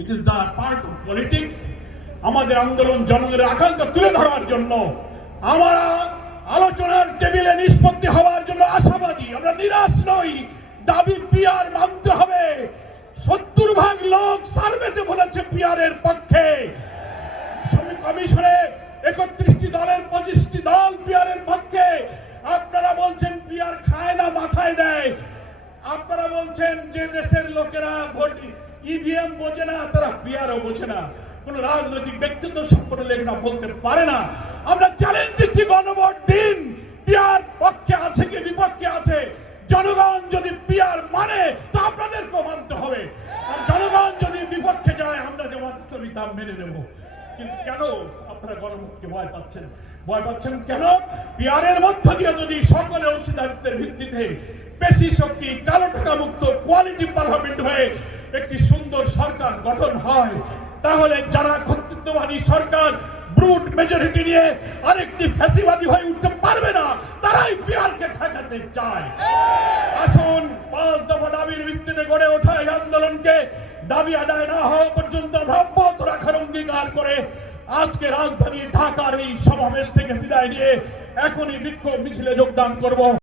It is the part of politics আমাদের আন্দোলন জনগণের আকাঙ্ক্ষা তুলে ধরার জন্য আমরা আলোচনার টেবিলে নিষ্পত্তি হওয়ার জন্য আশাবাদী। আমরা নিরাশ নই। দাবি পিয়ার মানতে হবে। সত্তর ভাগ লোক সার্ভেতে বলেছে পিয়ারের পক্ষে। কমিশনে একত্রিশটি দলের পঁচিশটি দল পিয়ারের পক্ষে। আপনারা বলছেন পিয়ার খায় না, মাথায় দেয়। বলছেন যে দেশের লোকেরা ভোট ইভিএম বোঝে না, তারা পিয়ারও বোঝে না। কোন রাজনৈতিক ব্যক্তিত্ব সম্পন্ন লেখনা বলতে পারে না। আমরা চ্যালেঞ্জ দিচ্ছি গণভোট দিন। পিয়ার পক্ষে আছে কি বিপক্ষে আছে? জনগণ যদি পিয়ার মানে তা আপনাদেরকেও মানতে হবে। আর জনগণ যদি বিপক্ষে যায়, আমরা জামাত ইসলামী তা মেনে নেব। কিন্তু কেন আপনারা ভয় পাচ্ছেন? ভয় পাচ্ছেন কেন? মধ্য দিয়ে যদি সকলে অংশীদারিত্বের ভিত্তিতে শক্তি, কালো টাকা মুক্ত কোয়ালিটি পার্লামেন্ট হয়ে একটি সুন্দর সরকার গঠন হয়, তাহলে যারা কর্তৃত্ববাদী সরকার ব্রুট মেজরিটি নিয়ে আরেকটি ফ্যাসিবাদী হয়ে উঠতে পারবে না, তারাই বিহারকে ঠেকাতে চায়। আসুন, পাঁচ দফা দাবির ভিত্তিতে গড়ে ওঠা এই আন্দোলনকে দাবি আদায় না হওয়া পর্যন্ত আমরা অঙ্গীকার করে আজকে রাজধানী ঢাকার এই সমাবেশ থেকে বিদায় নিয়ে এখনই বিক্ষোভ মিছিলে যোগদান করব।